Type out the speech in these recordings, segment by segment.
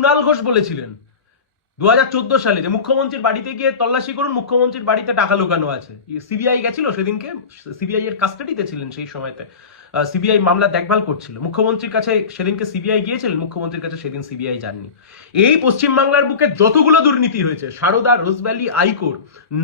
কুণাল ঘোষ বলেছিলেন 2014 সালে যে মুখ্যমন্ত্রীর বাড়িতে গিয়ে তল্লাশি করুন, মুখ্যমন্ত্রীর বাড়িতে টাকা লুকানো আছে। সিবিআই গেছিল সেদিনকে, সিবিআই এর কাস্টাডিতে ছিলেন সেই সময়তে, সিবিআই মামলা দেখভাল করছিল। মুখ্যমন্ত্রীর কাছে সেদিনকে সিবিআই গিয়েছিলেন, মুখ্যমন্ত্রীর কাছে সেদিন সিবিআই যাননি। এই পশ্চিমবাংলার বুকে যতগুলো দুর্নীতি হয়েছে, সারদা, রোজভ্যালি, আইকোর,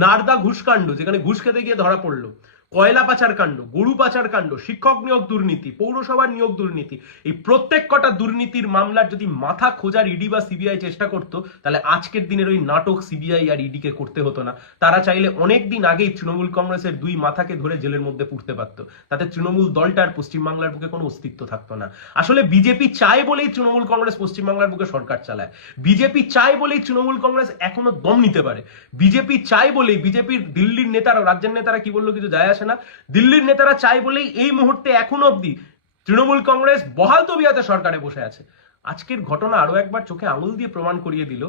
নারদা ঘুষকাণ্ড যেখানে ঘুষ খেতে গিয়ে ধরা পড়লো, কয়লা পাচার কাণ্ড, গরু পাচার কাণ্ড, শিক্ষক নিয়োগ দুর্নীতি, পৌরসভার নিয়োগ দুর্নীতি, এই প্রত্যেক কটা দুর্নীতির মামলার যদি মাথা খোঁজার ইডি বা সিবিআই চেষ্টা করতো, তাহলে আজকের দিনের ওই নাটক সিবিআই আর ইডি কে করতে হতো না। তারা চাইলে অনেক দিন আগেই তৃণমূল কংগ্রেসের দুই মাথাকে ধরে জেলের মধ্যে পুড়তে পারতো। তাতে তৃণমূল দলটার পশ্চিমবাংলার বুকে কোনো অস্তিত্ব থাকতো না। আসলে বিজেপি চায় বলেই তৃণমূল কংগ্রেস পশ্চিমবাংলার বুকে সরকার চালায়। বিজেপি চায় বলেই তৃণমূল কংগ্রেস এখনো দম নিতে পারে। বিজেপি চায় বলেই, বিজেপির দিল্লির নেতারা, রাজ্যের নেতারা কি বললো কিছু যায় আসে না, দিল্লির নেতারা চায় বলেই এই মুহূর্তে এখনো অব্দি তৃণমূল কংগ্রেস বহাল তবিয়াতে সরকারে বসে আছে। আজকের ঘটনা আরো একবার চোখে আঙুল দিয়ে প্রমাণ করিয়ে দিল,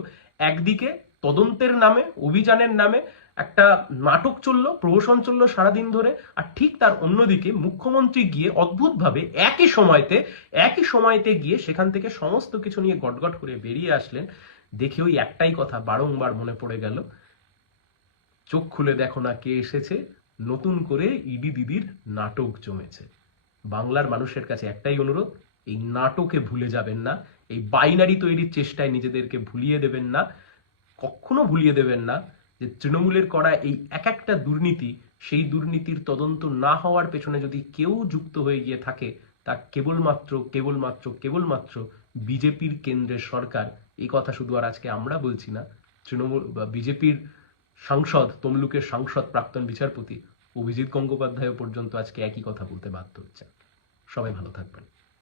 একদিকে তদন্তের নামে, অভিযানের নামে একটা নাটক চললো, প্রহসন চললো সারাদিন ধরে, আর ঠিক তার অন্যদিকে মুখ্যমন্ত্রী গিয়ে অদ্ভুতভাবে একই সময়তে গিয়ে সেখান থেকে সমস্ত কিছু নিয়ে গটগট করে বেরিয়ে আসলেন। দেখে ওই একটাই কথা বারংবার মনে পড়ে গেল, চোখ খুলে দেখো না কে এসেছে, নতুন করে ইডি দিদির নাটক জমেছে। বাংলার মানুষের কাছে একটাই অনুরোধ, এই নাটকে ভুলে যাবেন না, এই বাইনারি তৈরির চেষ্টায় নিজেদেরকে ভুলিয়ে দেবেন না, কখনো ভুলিয়ে দেবেন না যে তৃণমূলের করা এই এক একটা দুর্নীতি, সেই দুর্নীতির তদন্ত না হওয়ার পেছনে যদি কেউ যুক্ত হয়ে গিয়ে থাকে, তা কেবলমাত্র বিজেপির কেন্দ্রের সরকার। এই কথা শুধু আর আজকে আমরা বলছি না, তৃণমূল বা বিজেপির সাংসদ, তমলুকের সাংসদ প্রাক্তন বিচারপতি অভিজিৎ গঙ্গোপাধ্যায় পর্যন্ত আজকে একই কথা বলতে বাধ্য হচ্ছে। সবাই ভালো থাকবেন।